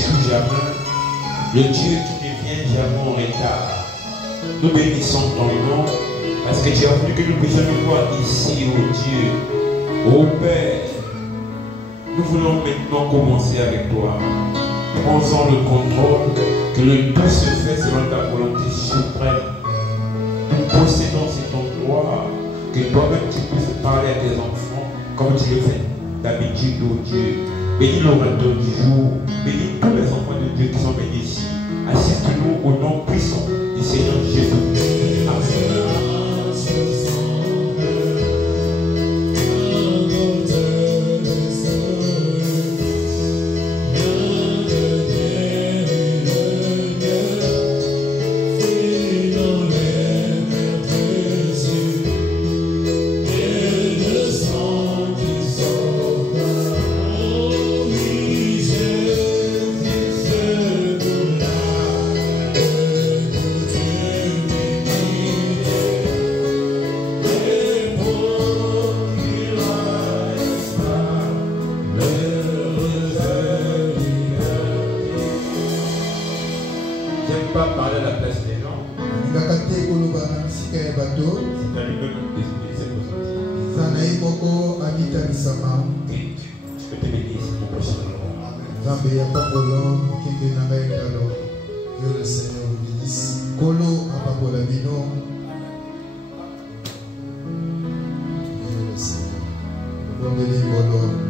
n'échoue jamais, le Dieu qui ne vient jamais en retard. Nous bénissons ton nom parce que tu as voulu que nous puissions nous voir ici, oh Dieu, oh Père. Nous voulons maintenant commencer avec toi. Prends-en le contrôle, que le tout se fait selon ta volonté suprême. Nous possédons cet endroit, que toi-même tu puisses parler à tes enfants comme tu le fais d'habitude, oh Dieu. Bénis l'orateur du jour, bénis tous les enfants de Dieu qui sont bénis ici. Assiste-nous au nom puissant du Seigneur Jésus. Amen. Que le Seigneur vous bénisse. Kolo Apapolamino. Dieu le Seigneur. Bon béni, Kolo.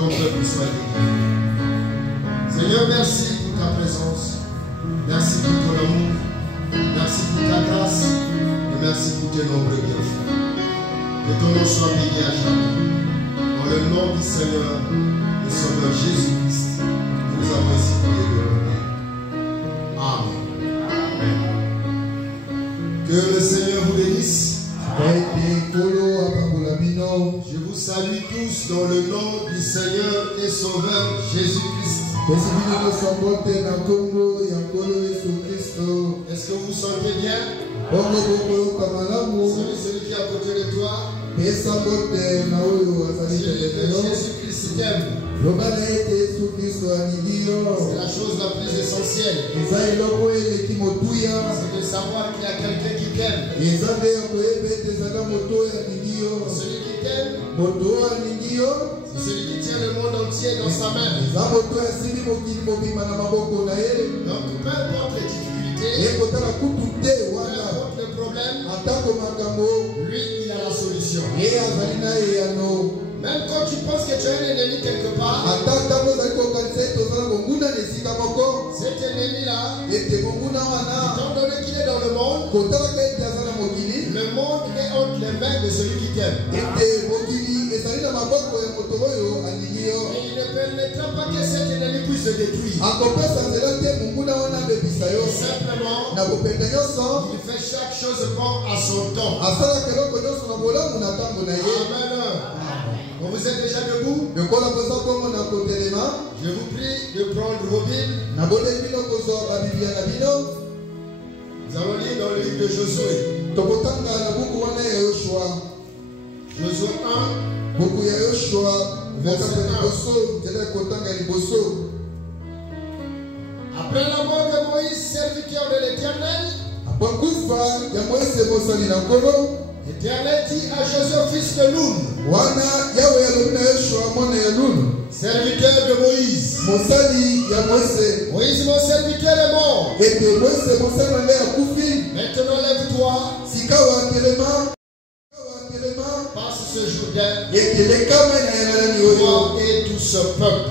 ton peuple soit béni. Seigneur, merci pour ta présence. Merci pour ton amour. Merci pour ta grâce. Et merci pour tes nombreux bienfaits. Que ton nom soit béni à jamais. Dans le nom du Seigneur, le Sauveur Jésus-Christ, nous avons ainsi prié de l'honneur. Amen. Que le Seigneur vous bénisse. Je vous salue tous dans le nom du Seigneur et Sauveur Jésus-Christ. Est-ce que vous vous sentez bien? Celui qui est à côté de toi, Jésus-Christ t'aime. C'est la chose la plus essentielle. C'est de savoir qu'il y a quelqu'un qui t'aime. Celui qui t'aime, c'est celui qui tient le monde entier dans sa main. Donc peu importe les difficultés, peu importe le problème, lui il a la solution. Même quand tu penses que tu as un ennemi quelque part, cet ennemi-là, étant donné qu'il est dans le monde est entre les mains de celui qui t'aime. Et il ne permettra pas que cet ennemi puisse se détruire. Simplement, il fait chaque chose bon à son temps. Amen. Vous êtes déjà debout? Je vous prie de prendre vos Bibles. Nous allons lire dans le livre de Josué. Josué 1, verset 1. Après la mort de Moïse, serviteur de l'Éternel, l'Éternel dit à Josué, fils de Nun, serviteur de Moïse, Moïse mon serviteur est mort. Maintenant lève-toi, passe ce Jourdain, toi et tout ce peuple.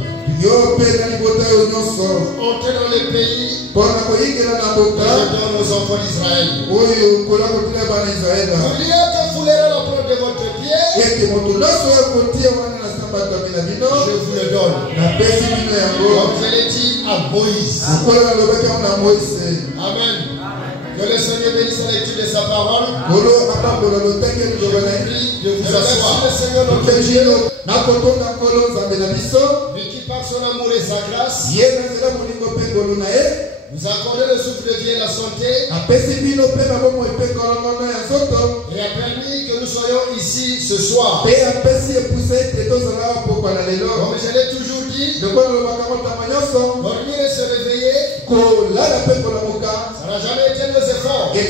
Entrez dans les pays que je donne aux enfants d'Israël. N'oubliez que fouler la plante de votre pied, je vous le donne. Comme je l'ai dit à Moïse. Amen. Que le Seigneur bénisse la lecture de sa parole. Je vous prie de vous asseoir. Lui qui par son amour et sa grâce nous accordez le souffle de vie et la santé, et a permis que nous soyons ici ce soir. Comme je l'ai toujours dit, dormir et se réveiller, ça n'a jamais été nos efforts, ça ne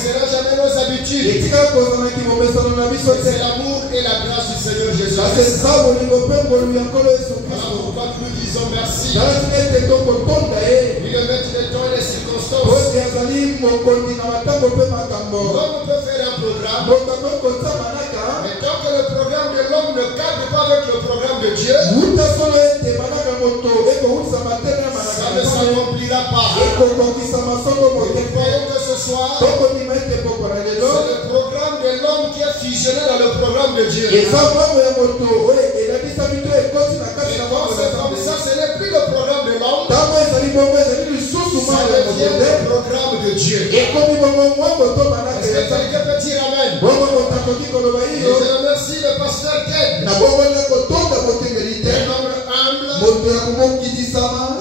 sera jamais nos habitudes. C'est l'amour et la grâce du Seigneur Jésus. Voilà pourquoi nous disons merci. Il le met le temps et les circonstances. L'homme peut faire un programme, mais tant que le programme de l'homme ne cadre pas avec le programme de Dieu, ça ne s'accomplira pas. Et nous croyons que ce soir, c'est le programme de l'homme qui est fusionné dans le programme de Dieu. Et quand c'est comme ça, ce n'est plus le programme de l'homme, ça devient le programme de Dieu. Est-ce que quelqu'un peut dire Amen? Et je remercie le pasteur Ted, un homme humble,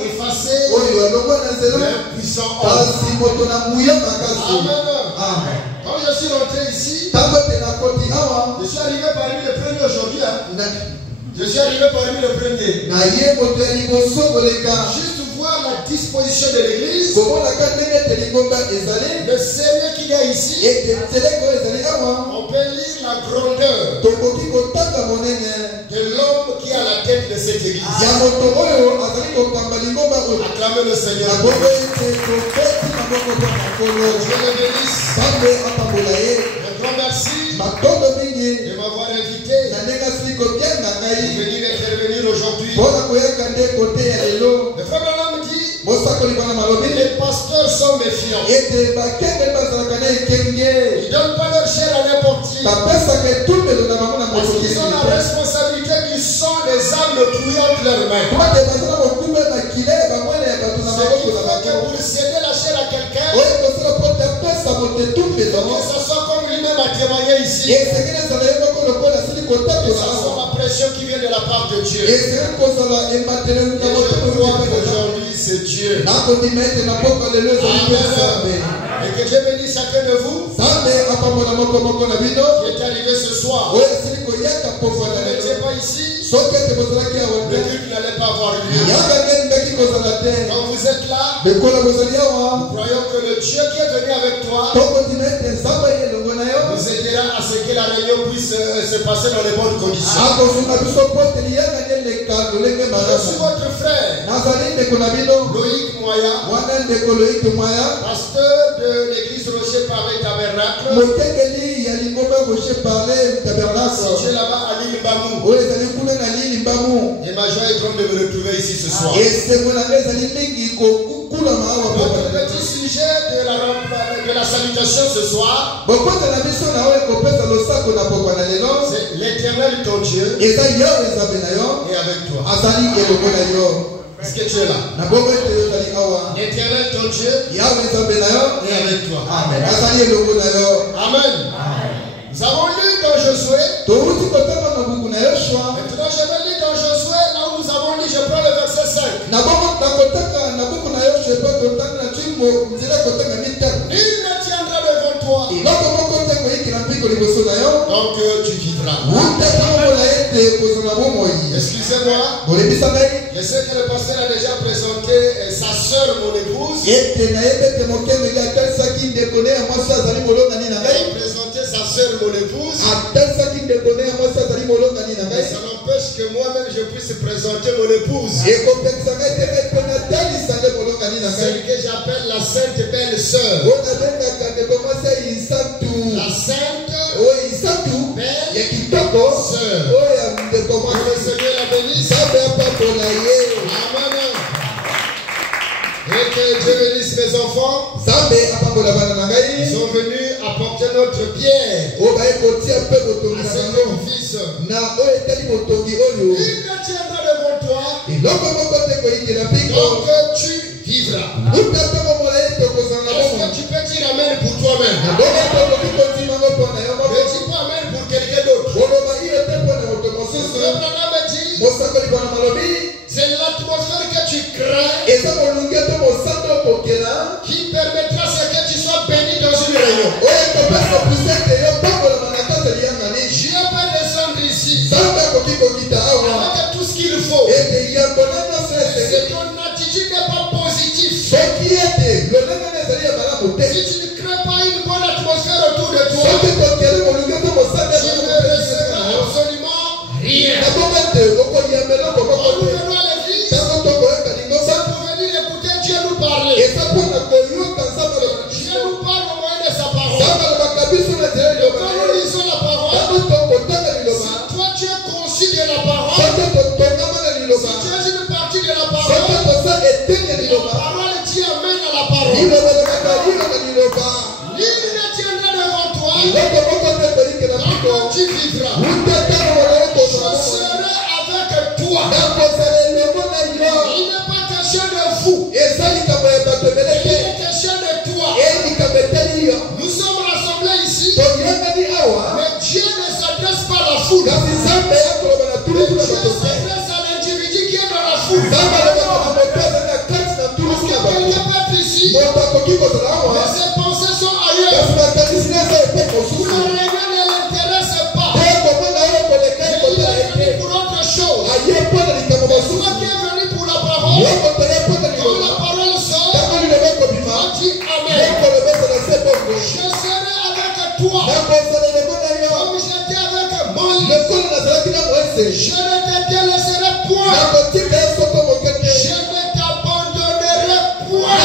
effacé, mais puissant homme. Amen. Quand je suis rentré ici, je suis arrivé parmi les premiers aujourd'hui. Je suis arrivé parmi les premiers. Juste voir la disposition de l'église, le Seigneur qu'il y a ici, on peut lire la grandeur de l'homme qui a la tête de cette église. Acclamez le Seigneur. Dieu le bénisse. Un grand merci de m'avoir invité. aujourd'hui. Le frère Branham dit les pasteurs sont méfiants. Ils ne donnent pas leur chair à n'importe qui. Parce qu'ils ont la responsabilité qu'ils sont les âmes d'autrui entre leurs mains. C'est qu'il faut que pour céder la chair à quelqu'un, il faut que ça soit comme lui-même a témoigné ici. Et ça soit la pression qui vient de la part de Dieu. Et je crois qu'aujourd'hui c'est Dieu. Amen. Et que Dieu bénisse chacun de vous qui est arrivé ce soir. Vous n'étiez pas ici, le culte n'allait pas avoir lieu. Quand vous êtes là, nous croyons que le Dieu qui est venu avec toi nous aidera à ce que la réunion puisse se passer dans les bonnes conditions. Je suis votre frère Loïc Moya, pasteur de l'église Rocher Parler Tabernacle, situé là-bas à l'île Mbamou. Et ma joie est grande de me retrouver ici ce soir. Notre petit sujet de la salutation ce soir, c'est l'Éternel ton Dieu et avec toi. Est-ce que tu es là? L'Éternel ton Dieu et avec toi. Amen. Amen. Nous avons lu dans Josué. Maintenant je vais lire dans Josué là où nous avons lu. Je prends le verset 5. Nul ne tiendra devant toi. Donc tu vivras. Excusez-moi. Je sais que le pasteur a déjà présenté sa soeur, mon épouse. Il présenté sa soeur, mon épouse. Mais ça n'empêche que moi-même je puisse présenter mon épouse. Celle que j'appelle la sainte belle-sœur. La sainte belle-sœur. Que le Seigneur la bénisse. Amen. Et que Dieu bénisse mes enfants. Ils sont venus apporter notre pierre à cet édifice. Il ne tiendra devant toi. Donc tu vivras. Est-ce que tu peux dire amen pour toi-même? Ne dis pas amen pour quelqu'un d'autre. C'est l'atmosphère que tu crains qui permettra ce que tu sois béni dans une réunion. Dieu peut descendre ici avec tout ce qu'il faut. Si ton attitude n'est pas positive, si tu ne crées pas une bonne atmosphère autour de toi, tu ne recevras absolument rien. Tu vivras. Je serai avec toi. Il n'est pas question de vous. Il est question de toi. Nous sommes rassemblés ici. Mais Dieu ne s'adresse pas à la foule. Mais Dieu s'adresse à l'individu qui est dans la foule. Parce que quelqu'un peut être ici, mais ses pensées sont ailleurs. Vous ne l'intéresse pas. Il est venu pour autre chose. Soit qui est venu pour la parole. Quand la parole sort, on dit amen. Je serai avec toi. Comme j'étais avec Moïse. Je ne te délaisserai point. Je ne t'abandonnerai point.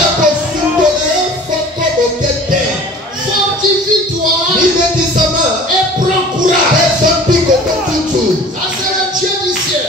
Fortifie-toi et prends courage. Ça c'est le Dieu du ciel.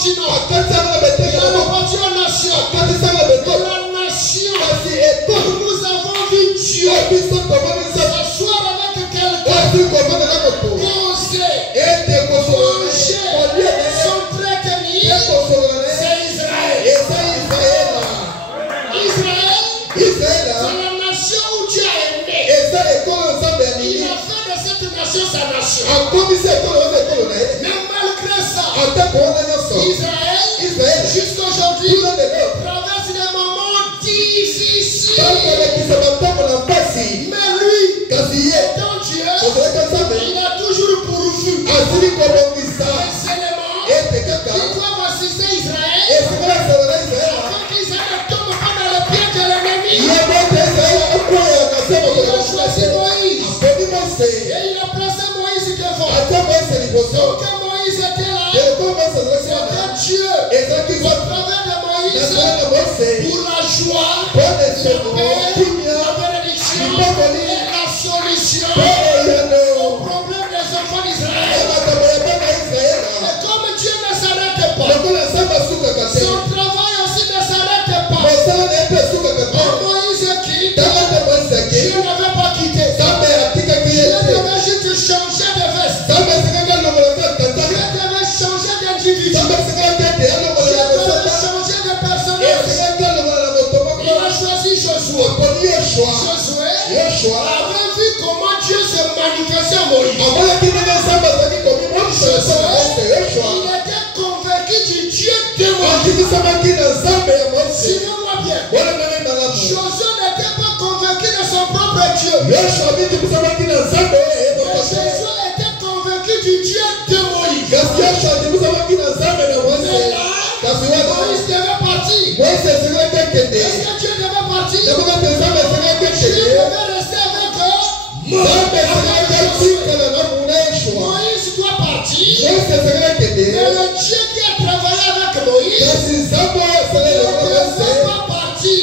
continent. Il appartient aux nations. Et la nation où nous avons vu Dieu s'asseoir avec quelqu'un, manger son prétenir, c'est Israël. Israël, c'est la nation où Dieu a aimé. Il a fait de cette nation sa nation. Mais malgré ça, Israël, jusqu'aujourd'hui, traverse des moments difficiles. Mais lui, étant Dieu, il a toujours pourvu les éléments qui doivent assister Israël afin qu'Israël ne tombe pas dans le pied de l'ennemi. Il a choisi Moïse et il a placé Moïse devant. Donc quand Moïse était là, c'était Dieu au travers de Moïse pour la joie, la paix, la bénédiction et la solution au problème des enfants d'Israël. Et comme Dieu ne s'arrête pas, son travail aussi ne s'arrête pas. Quand Moïse quitte, Dieu n'avait pas quitté. Dieu devait juste changer de veste. Dieu devait changer d'individu. Dieu devait changer de personnage. Il a choisi Josué. Josué avait vu comment Dieu se manifestait à Moïse. Il était convaincu du Dieu de Moïse. Suivez-moi bien. Josué n'était pas convaincu de son propre Dieu. Mais Josué était convaincu du Dieu de Moïse. Mais là, Moïse devait partir. Est-ce que Dieu devait partir? Dieu devait rester avec eux. Moïse doit partir. Mais le Dieu qui a travaillé avec Moïse ne devait pas partir.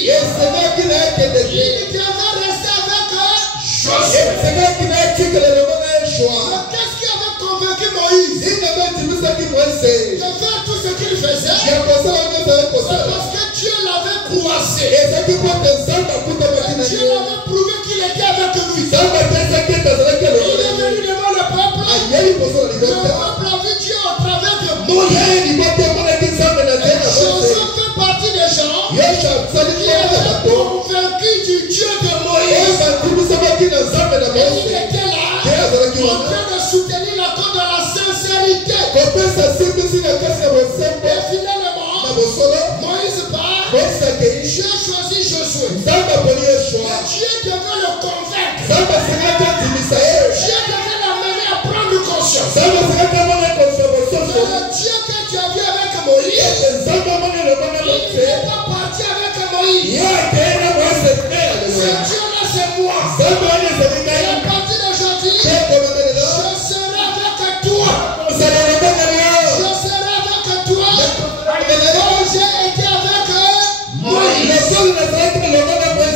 Il devait rester avec Josué. Mais qu'est-ce qui avait convaincu Moïse de faire tout ce qu'il faisait? C'est parce que Dieu l'avait croisé. Dieu l'avait prouvé qu'il était avec lui. Il est venu devant le peuple. Le peuple a vu Dieu au travers de Moïse. Josué fait partie des gens qui avaient convaincu du Dieu de Moïse. Et il était là en train de soutenir la cause de la sincérité. Et finalement, Moïse part. Dieu choisit Josué. Dieu devait le convaincre. Dieu devait l'amener à prendre conscience. Le Dieu que tu as vu avec Moïse, il n'est pas parti avec Moïse. Ce Dieu-là, c'est moi. Et à partir d'aujourd'hui, je serai avec toi. Je serai avec toi. Comme j'ai été avec Moïse.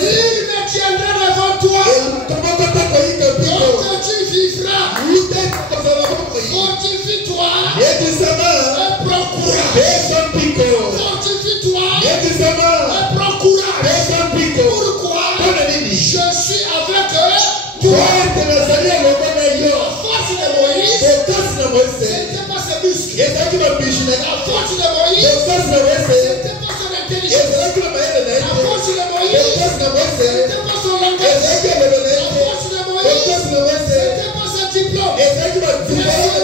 Il me tiendra devant toi. Donc tu vivras. Fortifie-toi. Et prends courage. Fortifie-toi. Et prends courage. Pourquoi? Je suis avec toi. La force de Moïse, c'était pas ses muscles. La force de Moïse, c'était pas son intelligence. La force de Moïse, c'était pas son langage. La force de Moïse, c'était pas son diplôme. Mais c'est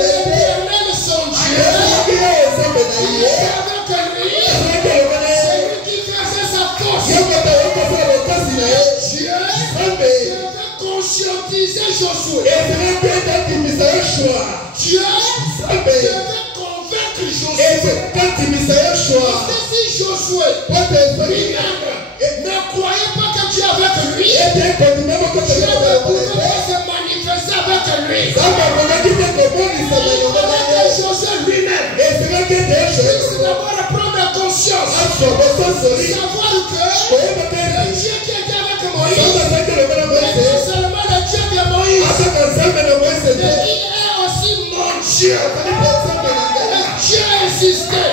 l'Éternel son Dieu. Il est avec lui. C'est lui qui faisait sa force. Dieu devait conscientiser Josué. Dieu devait convaincre Josué. Si Josué lui-même ne croyait pas que Dieu est avec lui, Dieu ne pouvait pas se manifester avec lui. Il fallait que Josué lui-même puisse d'abord prendre conscience, savoir que le Dieu qui était avec Moïse n'est pas seulement le Dieu de Moïse, mais il est aussi mon Dieu. Dieu insistait.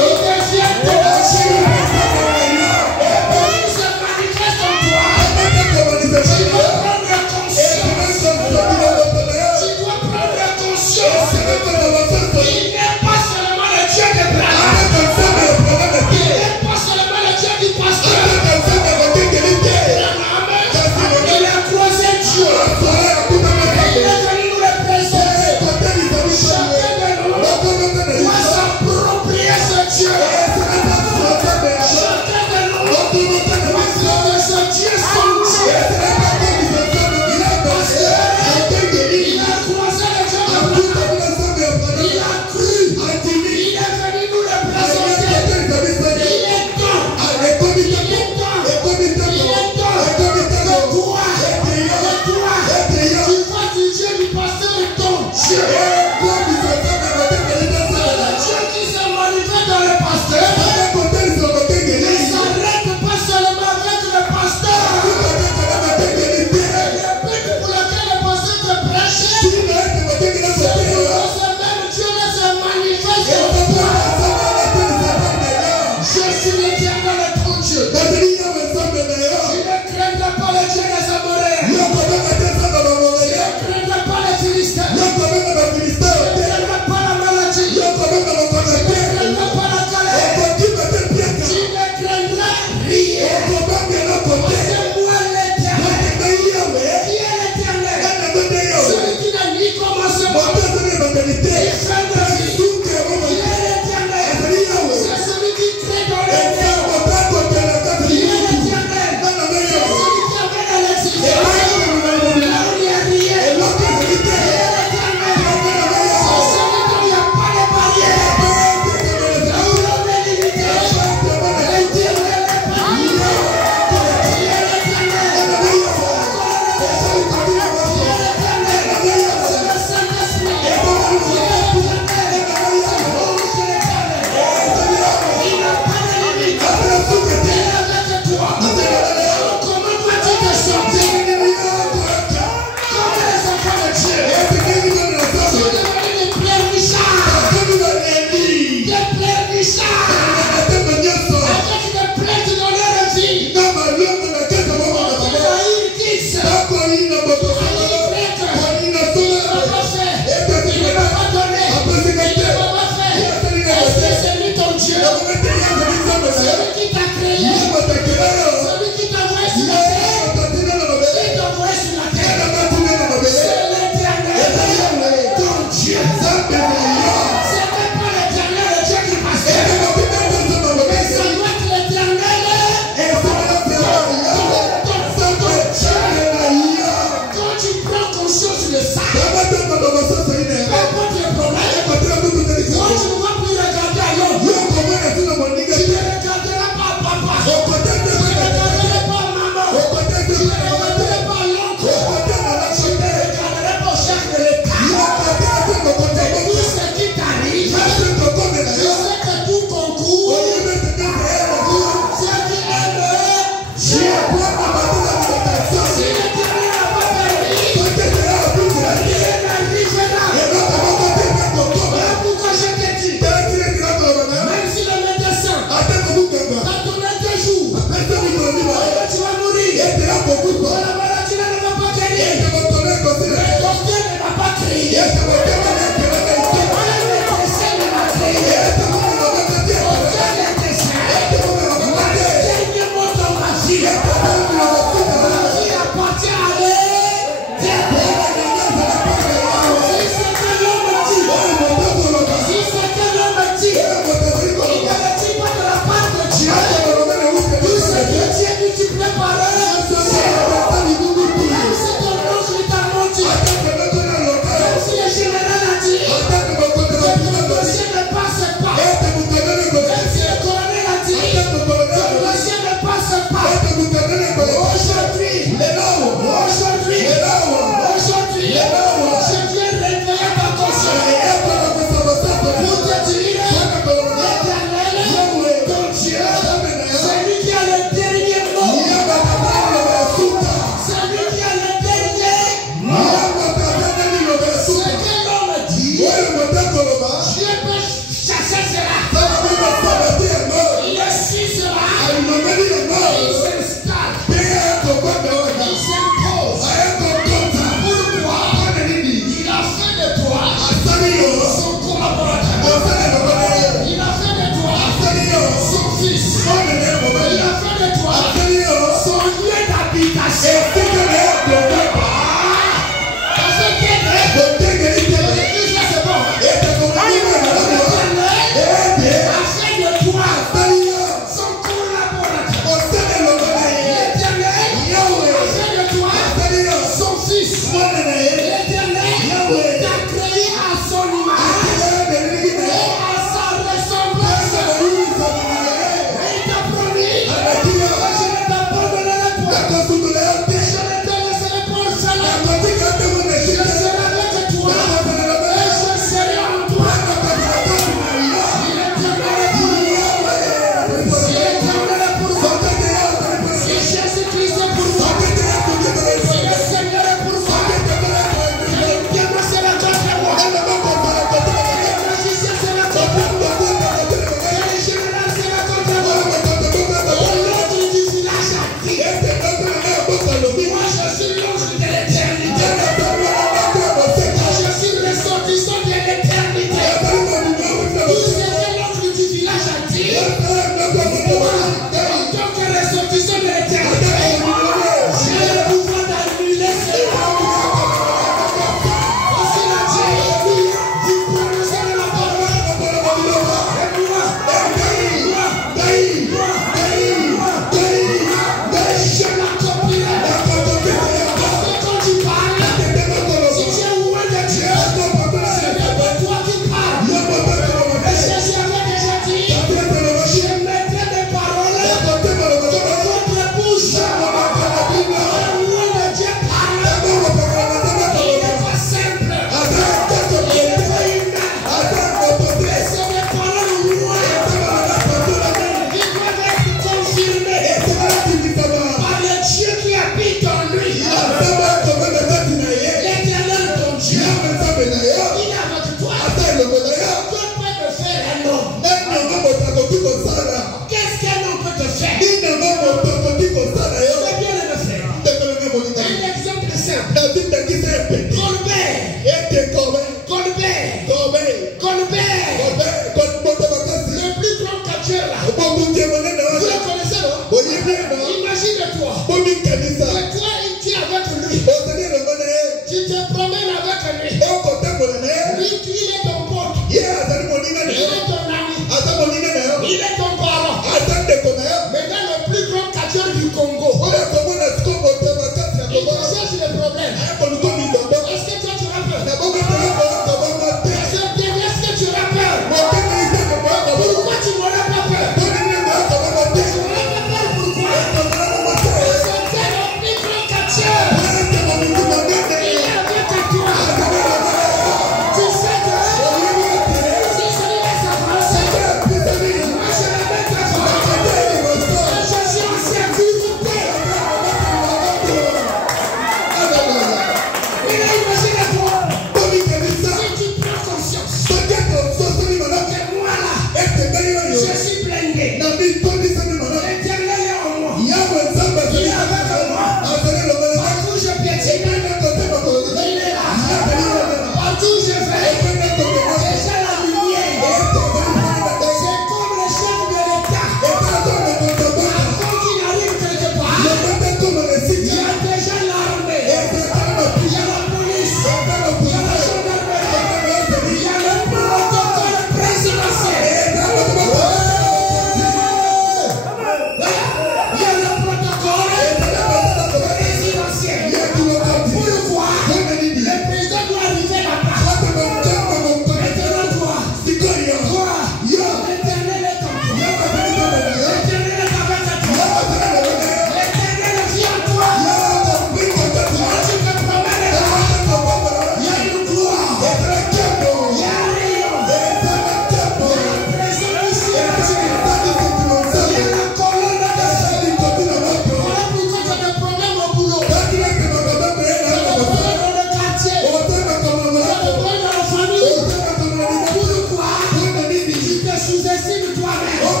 sous-estime toi-même. Et quand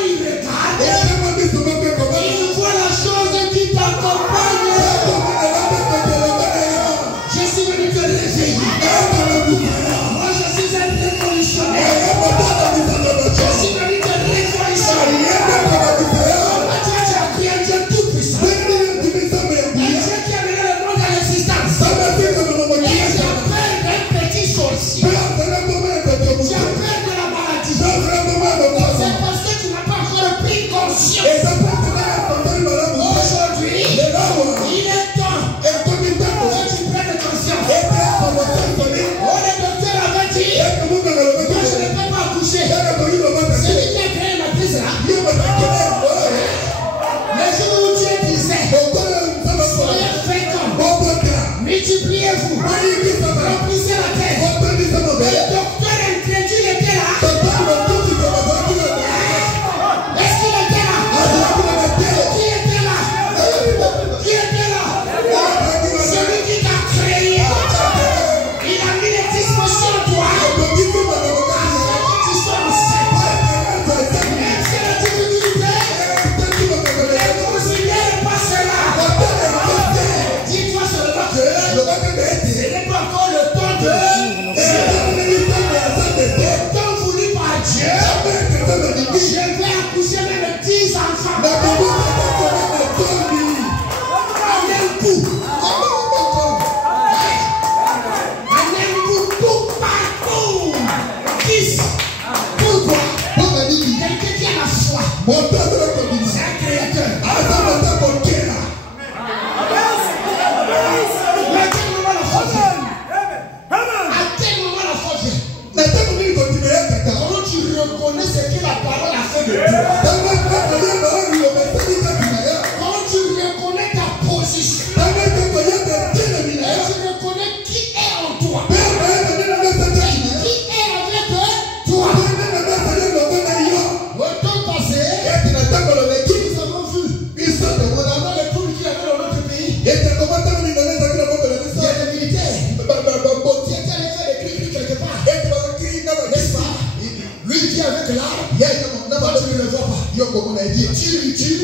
il regarde, il voit la chose qui t'accompagne. Je suis venu te réveiller. Moi, je suis un révolutionnaire. Je suis venu te révolutionner. Tu as pris un Dieu tout-puissant. Un Dieu qui a mené le monde à l'existence. Et tu as peur d'un petit sorcier. Tu as peur de la maladie. C'est parce que tu n'as pas encore pris conscience. Aujourd'hui, il est temps que tu prennes conscience. Le docteur avait dit que je ne peux pas accoucher. Celui qui a créé la crise là, le jour où Dieu disait soyez féconds, multipliez-vous, remplissez la terre. Le docteur incrédule était là. Est-ce qu'il était là? Qui était là? Qui était là? Celui qui t'a créé. Il a mis les dispositions en toi. Afin que tu sois enceinte. Même si la difficulté ne considère pas cela. Dis-toi seulement que ce n'est pas encore le temps de le temps voulu par Dieu. Je vais accoucher même 10 enfants. En un coup. En un coup, tout partout. 10. Pourquoi? Quelqu'un qui a la foi. C'est un créateur. Mais à quel moment la foi vient? À quel moment la foi vient? Comment tu reconnais ce que la parole a fait de toi? Quand tu reconnais ta position, et tu reconnais qui est en toi, qui est avec toi. Au temps passé, nous avons vu dans les poules qui avaient dans notre pays, il y a des militaires qui étaient allés faire des cris quelque part. N'est-ce pas? Lui dit avec l'arme, toi tu ne le vois pas. Tu lui tues,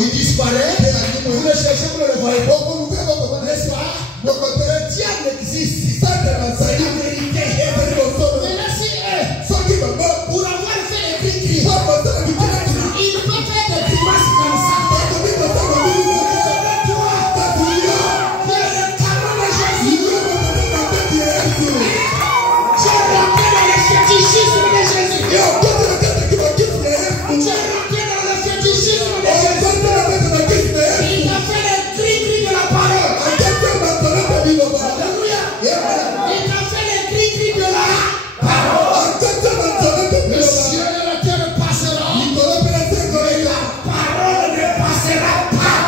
il disparaît, vous le cherchez, vous ne le voyez pas. N'est-ce pas? Le diable existe. C'est la vérité. Mais là, si pour avoir fait les cris, il peut faire des grimaces comme ça. Toi, tu es le canon de Jésus. Tu es rentré dans le fétichisme de Jésus. Tu es rentré dans le fétichisme de Jésus. Il t'a fait les cris de la parole. Alléluia. Il t'a fait les cris de la parole. Le ciel et la terre passeront. Mais la parole ne passera pas.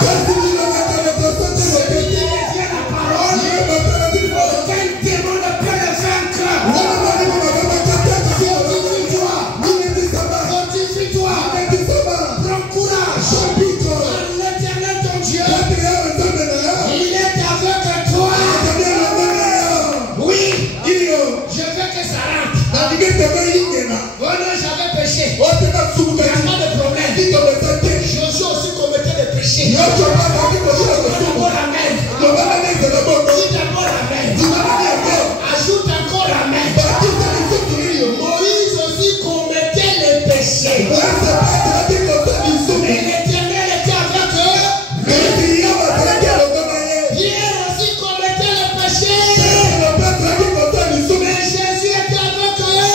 Celui qui détient la parole, aucun démon ne peut le vaincre. Fortifie-toi. Prends courage. L'Éternel ton Dieu, il est avec toi. Oui, je veux que ça rentre. Oh non, j'avais péché. Il n'y a pas de problème. Josué aussi commettait des péchés. Dis d'abord amen. Dis d'abord amen. Ajoute encore amen. Moïse aussi commettait les péchés. Mais l'Éternel était avec eux. Pierre aussi commettait les péchés. Mais Jésus était avec eux.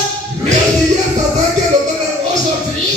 Aujourd'hui,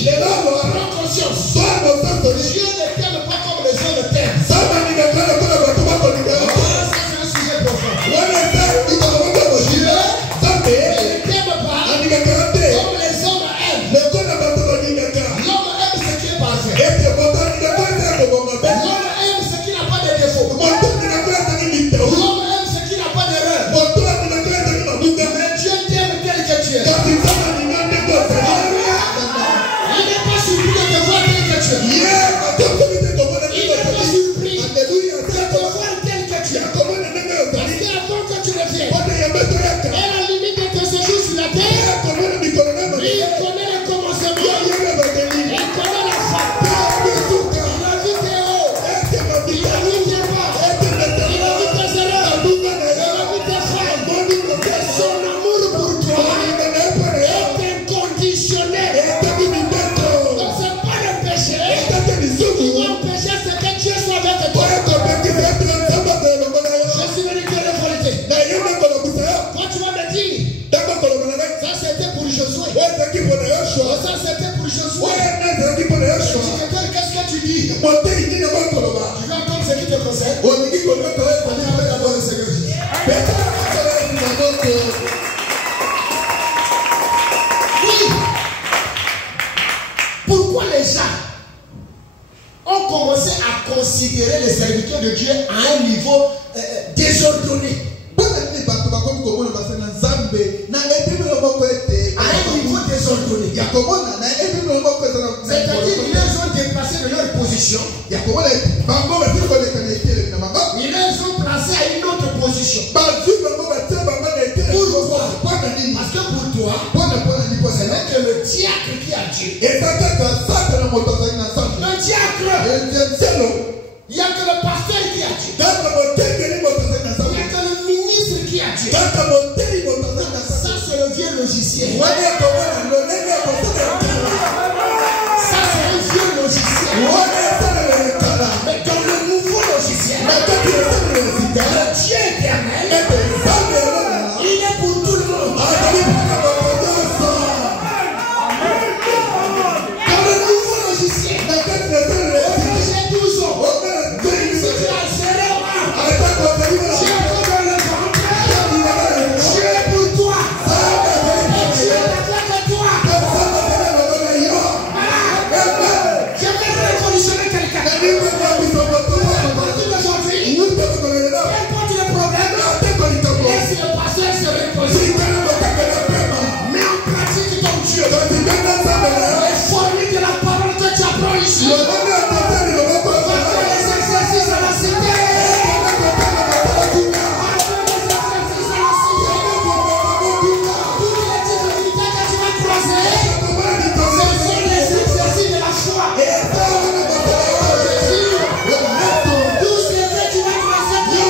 considérer les serviteurs de Dieu à un niveau désordonné. À un niveau désordonné. C'est-à-dire qu'ils les ont déplacés de leur position. Ils les ont placés à une autre position. Pourquoi? Parce que pour toi, ce n'est que le diacre qui a Dieu. Le diacre, il n'y a que le pasteur qui a Dieu. Il n'y a que le ministre qui a Dieu. Ça, c'est le vieux logiciel. Ça, c'est un vieux logiciel. Mais dans le nouveau logiciel, le Dieu éternel, il est pour tout le monde. Dans le nouveau logiciel, j'ai 12 ans. Si tu as 0 ans, Dieu est dans le ventre. Dieu est pour toi. Et Dieu est avec toi. Je vais révolutionner quelqu'un. Aujourd'hui, peu importe le problème, laisse le pasteur se reposer. Mais en pratique ton Dieu. Les formules de la parole que tu apprends ici. Les exercices à la cité. Toutes les difficultés que tu vas croiser, ce sont les exercices de la foi. Tout ce que tu vas croiser, ce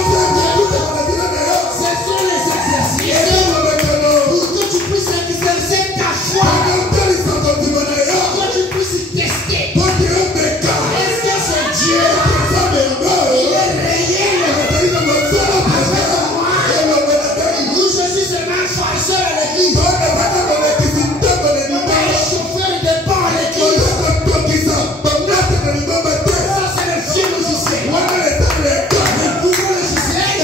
sont les exercices pour que tu puisses exercer ta foi, pour que tu puisses tester. Est-ce que c'est Dieu? Il est réel avec moi, ou je suis seulement un farceur à l'église, un chauffeur de banc à l'église? Ça, c'est le vieux logiciel. Le nouveau logiciel,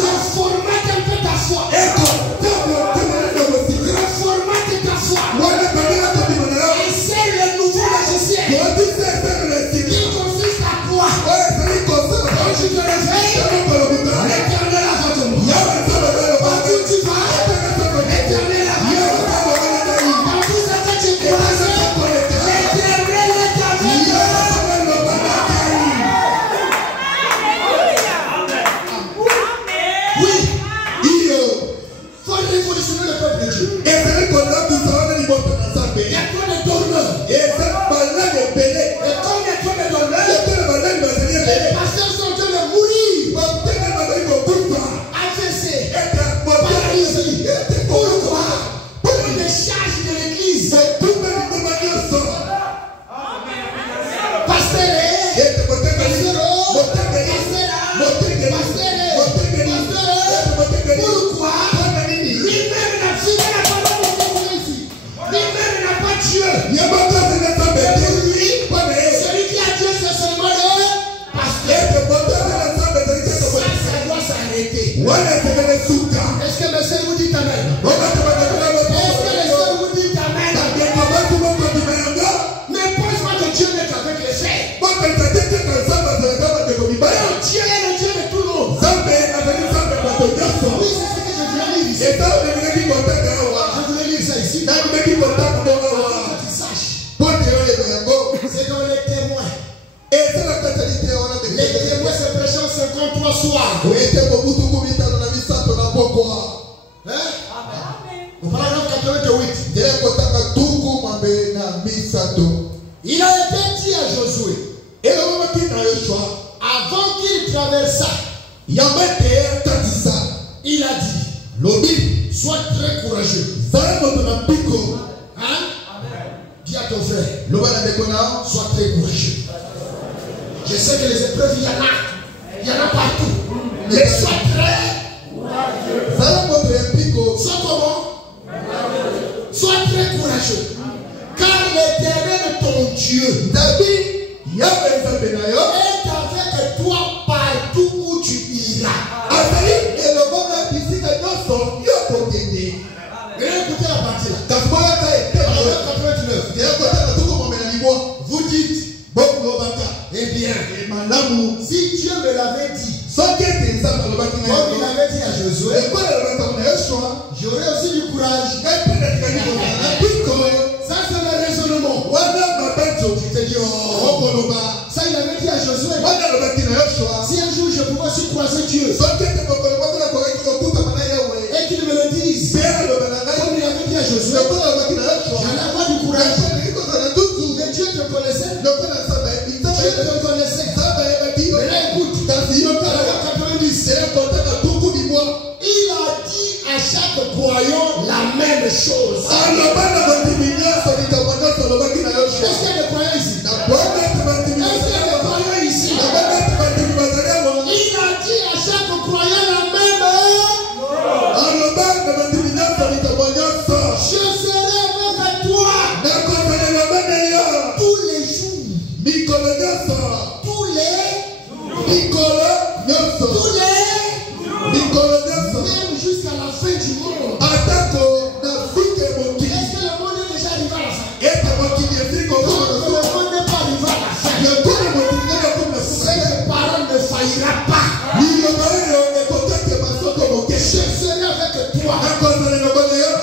reformate un peu ta foi. Reformate ta foi. Et c'est le nouveau logiciel qui consiste à quoi? Quand tu te réveilles, l'Éternel a votre mot. Partout tu vas, l'Éternel a votre mot. Dans tout ce que tu croises, l'Éternel est avec toi. Oui, il faut révolutionner le peuple de Dieu. Il y a trop de dormeurs. Et comme il y a trop de dormeurs, les pasteurs sont en train de mourir. AVC, paralysie. Pourquoi? Pour les charges de l'église. Pasteur, pourquoi? Lui-même n'a fini la parole de Dieu ici. Lui-même n'a pas Dieu. Et pour lui, celui qui a Dieu, c'est seulement le pasteur. Ça doit s'arrêter. Est-ce que mes soeurs vous dites amen? Est-ce que les soeurs vous dites amen? Mais pense-moi que Dieu n'est qu'avec les faits. Dieu est le Dieu de tout le monde. Oui, c'est ce que je voulais lire ici. Je voulais lire ça ici. Pour que tu saches. C'est dans les témoins. Les témoins se prêchent 53 soirs. Au paragraphe 88. Il a été dit à Josué, avant qu'il traversât, il a dit, sois très courageux. Hein? Dis à ton frère, sois très courageux. Je sais que les épreuves, il y en a partout. Mais sois très courageux. Sois comment? Sois très courageux. Car l'Éternel, ton Dieu, est avec toi partout où tu iras. Écoutez la partie là. Vous dites, eh bien, Josué, j'allais avoir du courage. Mais Dieu te connaissait. Dieu te connaissait. Mais là, écoute, il a dit à chaque croyant la même chose. Est-ce qu'il y a des croyants ici? Est-ce qu'il y a des croyants ici? Il a dit à chaque croyant la même. Je serai avec toi tous les jours. Même jusqu'à la fin du monde. Est-ce que le monde est déjà arrivé à la fin? Donc, le monde n'est pas arrivé à la fin. Cette parole ne faillira pas. Je serai avec toi.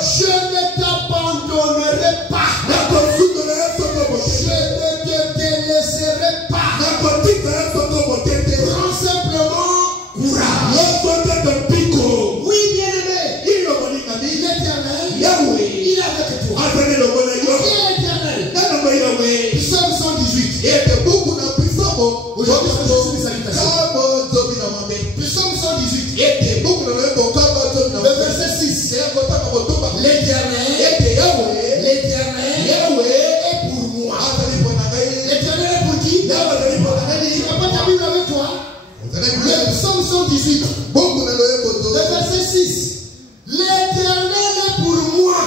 Je ne t'abandonnerai pas. Je ne te délaisserai pas. Prends simplement courage. Oui, bien-aimé. L'Éternel, il est avec toi. Qui est l'Éternel? Psaume 118. Aujourd'hui, je suis une salutation. Psaume 118. Le verset 6. L'Éternel est pour moi. L'Éternel est pour qui? Tu n'as pas ta Bible avec toi? Le psaume 118. Le verset 6. L'Éternel est pour moi.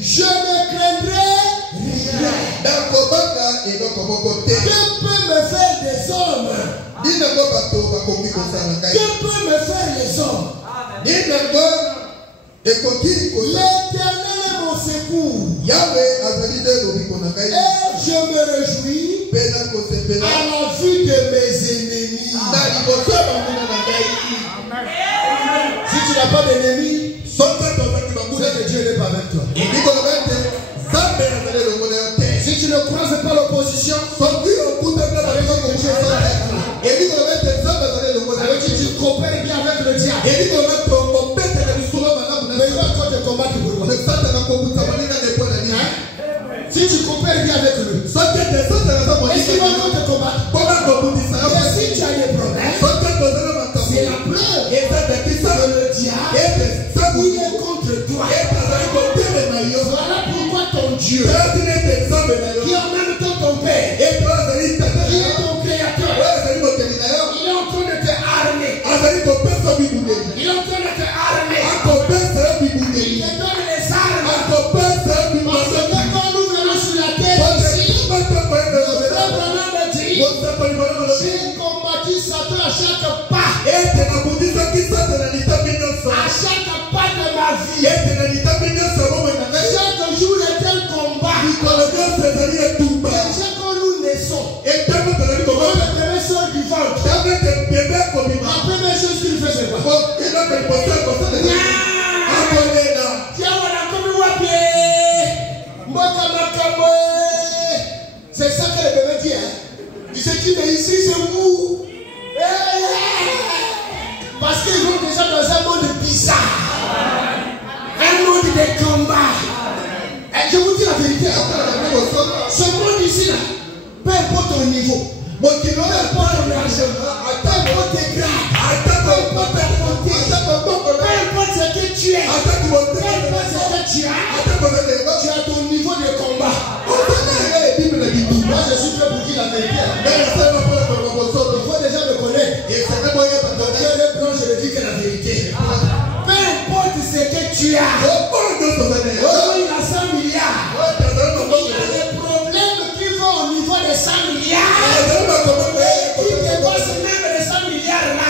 Je ne craindrai rien. Que peut me faire des hommes? Que peut me faire les hommes? L'Éternel est mon secours. Et je me réjouis à la vue de mes ennemis. Si tu n'as pas d'ennemis, c'est que Dieu n'est pas avec toi. Si tu ne croises pas l'opposition, tu coopères bien avec le diable. Mais il va encore te combattre pour moi. Si tu coopères bien avec lui, est-ce qu'il va encore te combattre? Mais si tu as des problèmes, c'est la preuve que le diable, il est contre toi. Voilà pourquoi ton Dieu, qui est en même temps ton Père, qui est ton Créateur, il est en train de te armer. Il est en train de te armer. Il te donne les armes. Parce que quand nous venons sur la terre ici, le frère Branham me dit, j'ai combattu Satan à chaque pas. À chaque pas de ma vie. Chaque jour est un combat. Et chaque fois nous naissons, quand le bébé sort du ventre, la première chose qu'il fait c'est quoi? C'est ça que le bébé dit. Il se dit mais ici c'est vous. Parce qu'ils vont déjà dans un monde bizarre. Un monde de combat. Et je vous dis la vérité. Ce monde ici là, peu importe ton niveau, peu importe ton argent, peu importe tes grades, peu importe ta beauté, peu importe ce que tu es, peu importe ce que tu as ton niveau de combat. Moi je suis prêt pour dire la vérité. Il faut déjà me connaître. Donc Dieu est blanc, je ne dis que la vérité. Peu importe ce que tu as. Oh, il a 100 milliards. Il y a des problèmes qui vont au niveau des 100 milliards. Qui dépassent même les 100 milliards là.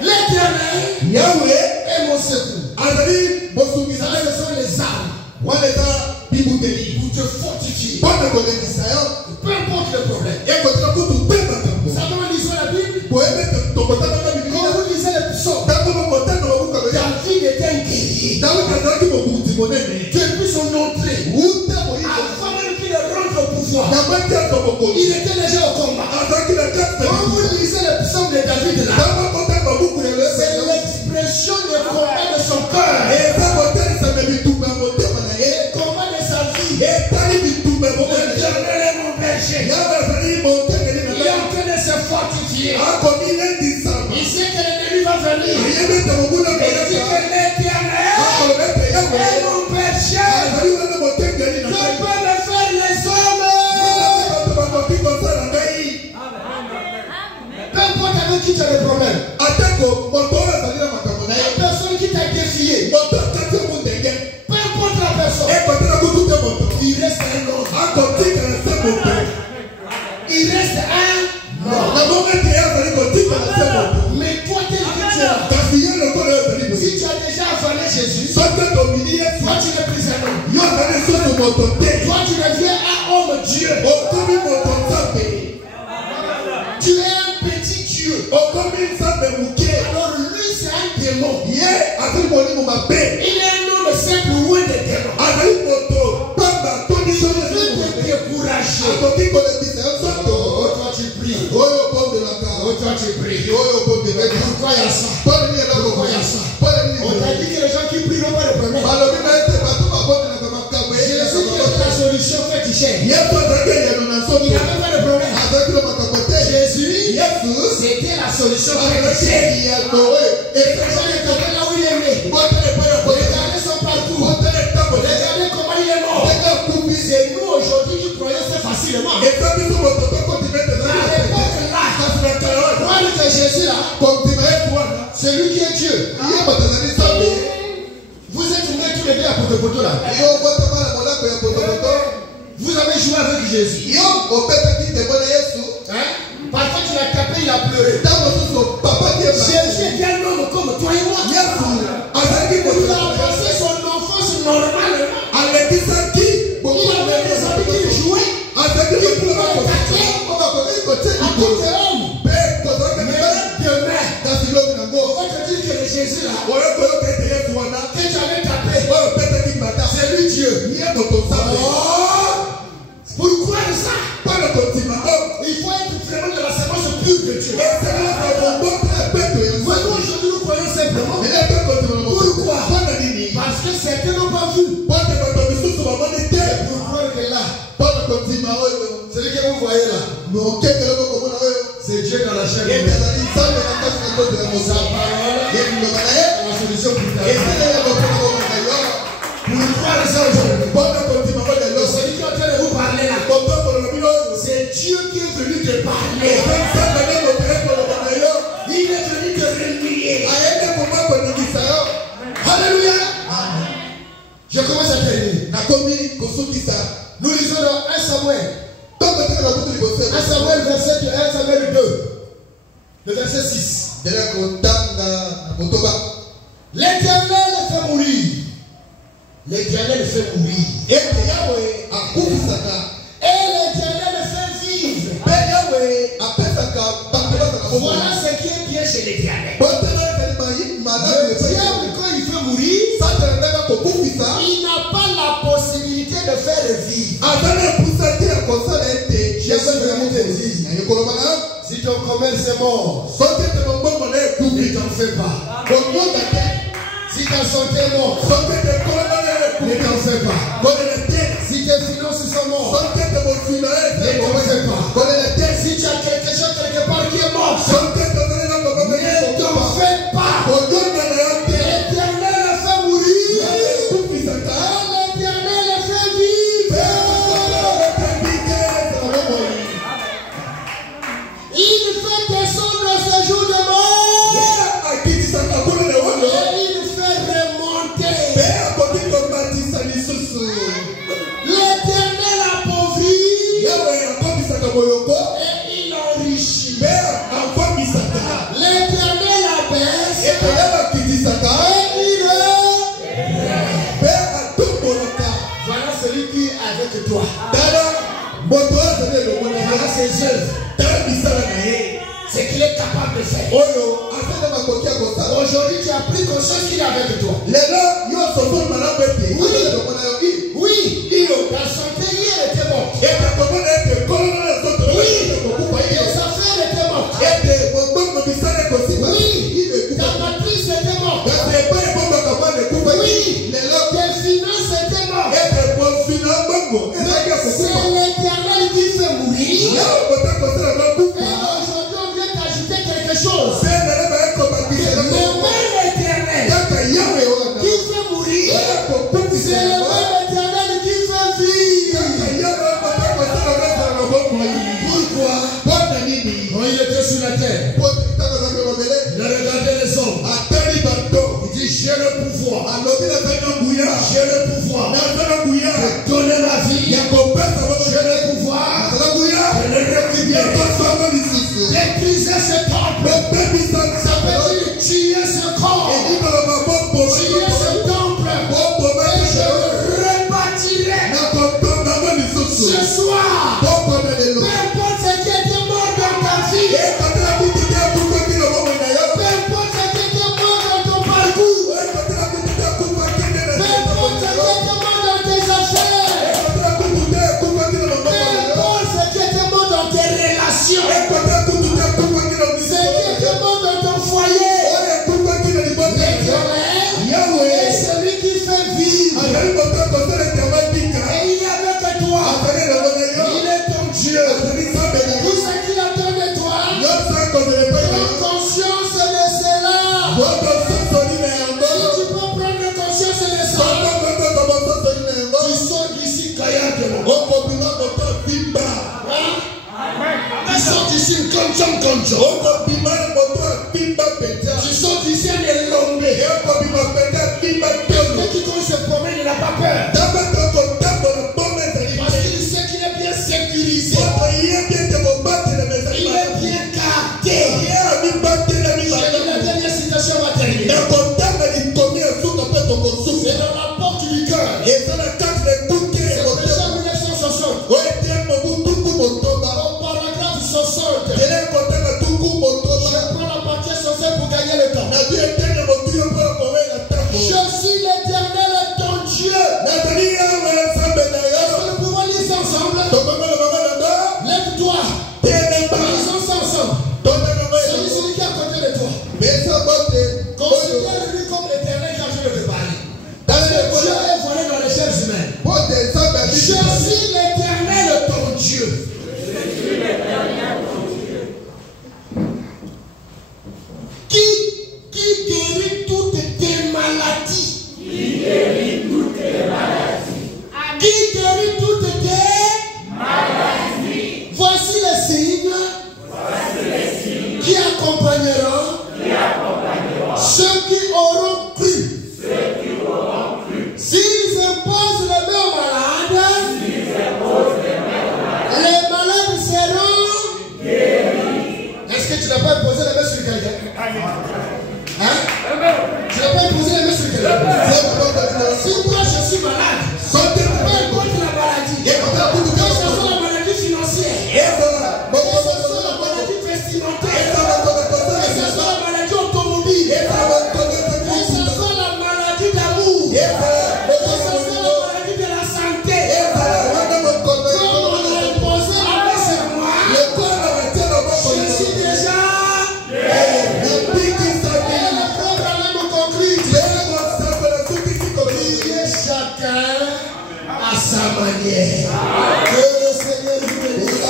L'Éternel est mon secours. Ce sont les armes pour te fortifier. Peu importe le problème. Ça va lisez la Bible. Quand vous lisez les psaumes, David était un guerrier. Depuis son entrée, avant même qu'il rentre au pouvoir, il était déjà au combat. Quand vous lisez les psaumes de David là, venir. Il dit que l'Éternel est mon péché. Je peux le faire les hommes. Peu importe avec qui tu as des problèmes. La personne qui t'a défié. Peu importe la personne. Il reste un homme. Il reste un homme. Mais toi, tel que tu es là. Si tu as déjà avalé Jésus, toi tu n'es plus un homme. Toi tu deviens un homme Dieu. Tu es un petit Dieu. Alors lui c'est un démon. Il est un homme simple loin des démons. Je veux te décourager. Toi tu pries. Toi tu pries. Pourquoi il y a ça? Pourquoi il y a ça? On t'a dit que les gens qui prient n'ont pas de problème. Jésus qui est la solution fétichère. Il n'avait pas de problème. Jésus, c'était la solution fétichère. Et les gens étaient là où il est né. Regardez son parcours. Regardez comment il est mort. C'est nous aujourd'hui qui croyons c'est facilement. À l'époque là, croire que Jésus là, c'est lui qui est Dieu. Vous êtes nés tous les deux à Poto là. Vous avez joué avec Jésus. Hein? Parfois tu l'as tapé, il a pleuré. Jésus est un homme comme toi et moi. Il a passé son enfance normalement. Il avait des amis qui jouaient. Qui pouvaient attaquer. À côté homme. Mais demain, on va te dire que Jésus là, que tu avais tapé, c'est lui Dieu. Pourquoi ça? Il faut être vraiment de la séquence pure de Dieu. Moi aujourd'hui nous croyons simplement. Pourquoi? Parce que certains n'ont pas vu. Pour croire que là, celui que vous voyez là, c'est Dieu dans la chair. Sa parole est la solution pour ta vie. Pour croire ça aujourd'hui, celui qui est en train de vous parler là, c'est Dieu qui est venu te parler. Il est venu te réunir. Alléluia. Je commence à terminer. Nous lisons dans 1 Samuel. 1 Samuel 2, le verset 6. L'Éternel fait mourir. L'Éternel fait mourir. Et l'Éternel fait vivre. Voilà ce qui est bien chez l'Éternel. Le diable, quand il fait mourir, il n'a pas la possibilité de faire vivre. Si ton commerce est mort, ne t'en fais pas. Si ta santé est morte, ne t'en fais pas. Si tes finances sont mortes, ne t'en fais pas. Si tu as quelque chose quelque part qui est mort, ne t'en fais pas. L'Éternel a fait mourir. L'Éternel a fait vivre. Il fait descendre ce jour de mort. Et il fait remonter. L'Éternel appauvrit. Et il enrichit. L'Éternel abaisse. Et il voilà celui qui est avec toi. Voilà ses œuvres. Ce qu'il est capable de faire. Aujourd'hui, tu as pris conscience qu'il est avec toi. Oui. Ta santé hier était morte. Oui. Tes affaires étaient mortes. Oui. Ta matrice était morte. Oui. Tes finances étaient mortes. C'est l'Éternel qui fait mourir. Et aujourd'hui, on vient t'ajouter quelque chose. lui comme l'Éternel quand je vais te parler. Dieu est volé dans les chefs humains. Je suis l'Éternel ton Dieu. Qui guérit toutes tes maladies. Qui guérit toutes tes maladies. Voici les signes qui accompagneront ceux qui auront cru. S'ils imposent les mains aux malades, les malades seront guéris. Est-ce que tu n'as pas imposé les mains sur quelqu'un? Hein? Tu n'as pas imposé les mains sur quelqu'un? Si moi je suis malade, peu importe la maladie, que ce soit la maladie financière, que ce soit la maladie vestimentaire, que ce soit la maladie automobile, que ce soit la maladie d'amour, que ce soit la maladie de la santé, comme on a imposé la main sur moi, je suis déjà chacun à sa manière. Que le Seigneur vous bénisse.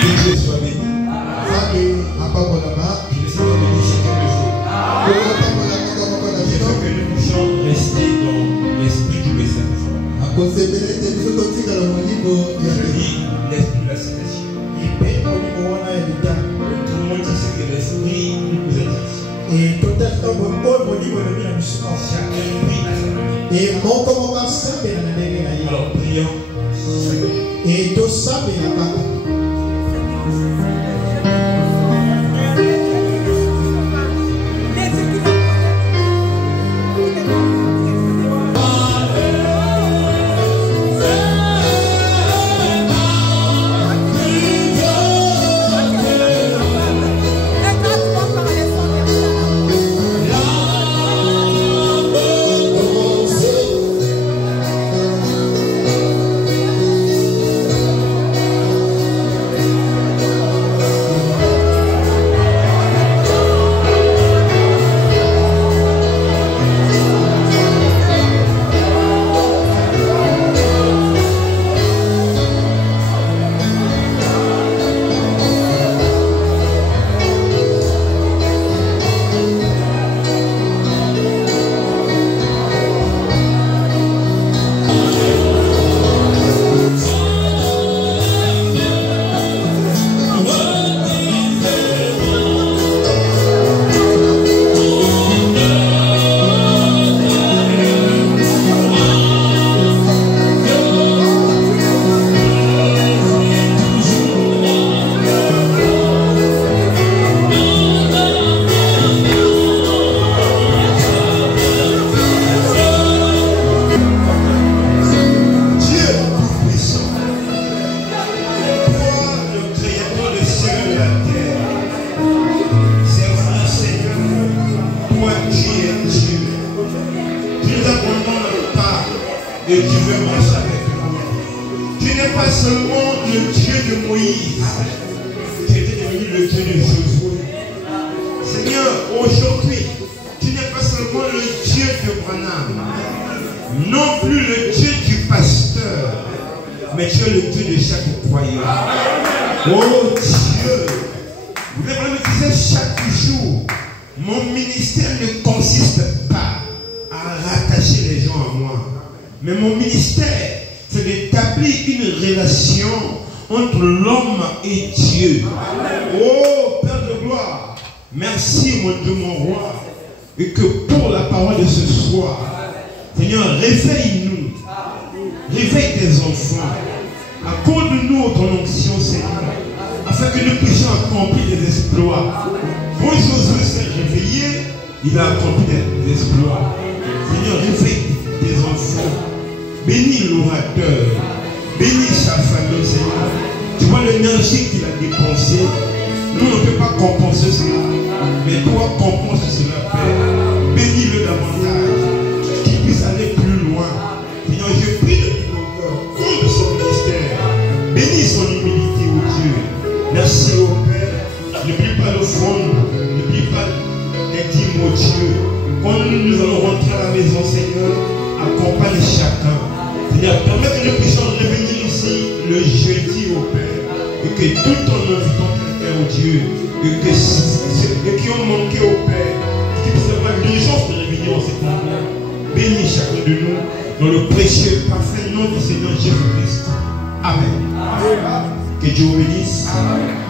Que Dieu soit béni. Je vais essayer de bénir chacun de vous. Il faut que nous puissions rester dans l'esprit du message. Je lis l'esprit de la citation. Tout le monde sait que l'esprit nous a dit. Chacun prie à sa manière. Alors prions. Et tu veux marcher avec nous. Tu n'es pas seulement le Dieu de Moïse, tu es devenu le Dieu de Josué. Seigneur, aujourd'hui, tu n'es pas seulement le Dieu de Branham, non plus le Dieu du pasteur, mais tu es le Dieu de chaque croyant. Oh Dieu, vous devez me dire chaque jour, mon ministère ne consiste pas à rattacher les gens à moi. Mais mon ministère, c'est d'établir une relation entre l'homme et Dieu. Oh Père de gloire, merci mon Dieu, mon roi. Et que pour la parole de ce soir, Seigneur, réveille-nous. Réveille tes enfants. Accorde-nous ton onction, Seigneur, afin que nous puissions accomplir des exploits. Quand Josué s'est réveillé, il a accompli des exploits. Seigneur, réveille tes enfants. Bénis l'orateur. Bénis sa famille, Seigneur. Tu vois l'énergie qu'il a dépensée. Nous, on ne peut pas compenser cela. Mais toi, compense cela, Père. Bénis-le davantage. Qu'il puisse aller plus loin. Seigneur, permets que nous puissions revenir ici le jeudi au Père. Et que tout en invitant quelqu'un au Dieu, et que ceux qui ont manqué au Père, qui puissent avoir l'urgence de revenir en cet endroit, bénis chacun de nous dans le précieux parfait nom du Seigneur Jésus-Christ. Amen. Que Dieu vous bénisse. Amen.